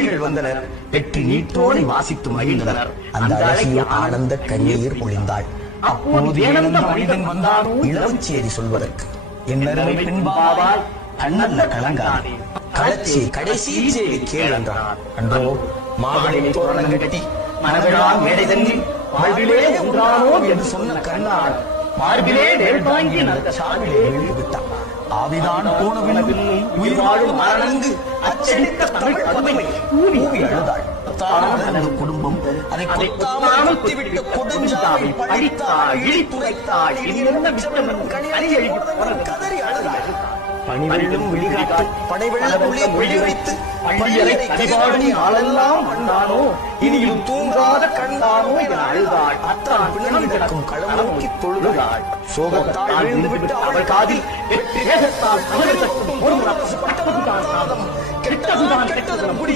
தோழிகள் வந்தனர். வெற்றி நீட்டோனை வாசித்து மகிழ்ந்தனர். அந்த அழகிய ஆனந்த கண்ணீர் பொழிந்தாள். அப்போது எழுந்த மனிதன் வந்தானோ இளவச்சேரி சொல்வதற்கு. என்னருமை பின்பாவாய் கண்ணல்ல கலங்காதே, களச்சி கடைசி சேரி கேள் என்றான். அன்றோ மாவிளை தோரணம் கட்டி மனவிழா மேடை தன்னில் வாழ்விலே ஒன்றானோ என்று சொன்ன கண்ணாள் மார்பிலே நேர் தாங்கி நல்ல சாவிலே எழுதி விட்டான். ஆவிதான் போனவில்லை உயிர் வாழும் மரணங்கு அச்சடித்த தமிழ் பதுமை ஊவி அழுதாள். குடும்பம் அதை கொத்தாமல் குத்திவிட்டு கொடுஞ்சாவை படித்தாள், இழித்துரைத்தாள். என்ன விஷயம் கதறி அழுதாள். பணிவெள்ளும் விழிகாட்டு படைவெள்ளே மொழி வைத்து பள்ளியறை கனிபாடி ஆளெல்லாம் கண்டானோ இனியும் தூங்காத கண்டானோ என அழுதாள். அத்தான் பிணம் கிடக்கும் களம் நோக்கி தொழுதாள். சோகத்தால் விழுந்துவிட்டு அவள் காதில் வேகத்தால் கெட்டதுதான் கெட்டதன் முடி